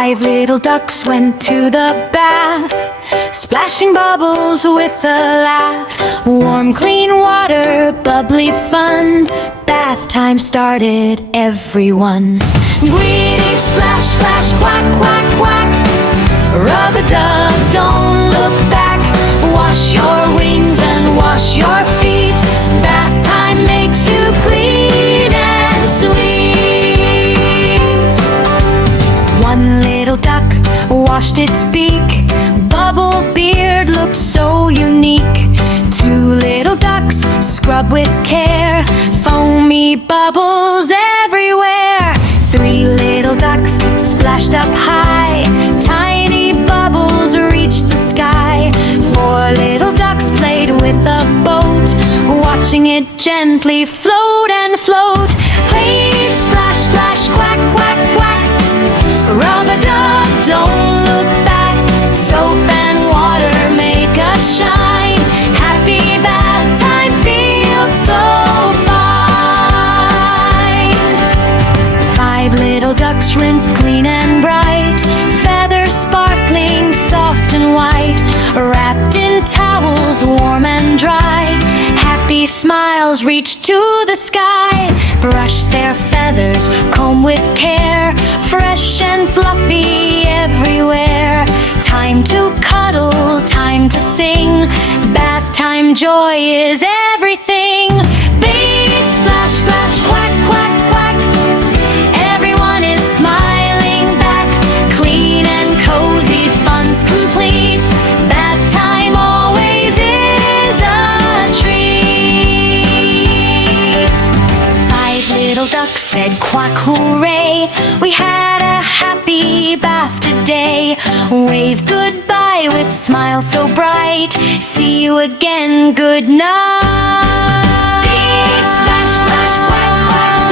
5 little ducks went to the bath, splashing bubbles with a laugh. Warm, clean water, bubbly fun. Bath time started, everyone. Greetings, splash, splash, quack, quack, quack. Rub-a-dub, don't look back. Wash your wings and wash your feet. Bath time makes you clean and sweet. One little duck washed its beak. Bubble beard looked so unique. 2 little ducks scrub with care. Foamy bubbles everywhere. 3 little ducks splashed up high. Tiny bubbles reached the sky. 4 little ducks played with a boat, watching it gently float and float. Please splash, splash, quack, quack, quack. Rub-a-dub, don't look back. Soap and water make us shine. Happy bath time feels so fine. 5 little ducks rinsed clean and bright. Feathers sparkling soft and white. Wrapped in towels warm and dry. Happy smiles reach to the sky. Brush their feathers, comb with care. Fresh and fluffy everywhere. Time to cuddle, time to sing. Bath time joy is everything. Big splash, splash, quack, quack, quack. Everyone is smiling back. Clean and cozy, fun's complete. Bath time always is a treat. 5 little ducks said quack, hooray. We had a happy bath today. Wave goodbye with smile so bright. See you again, good night. Big splash, splash, quack, quack,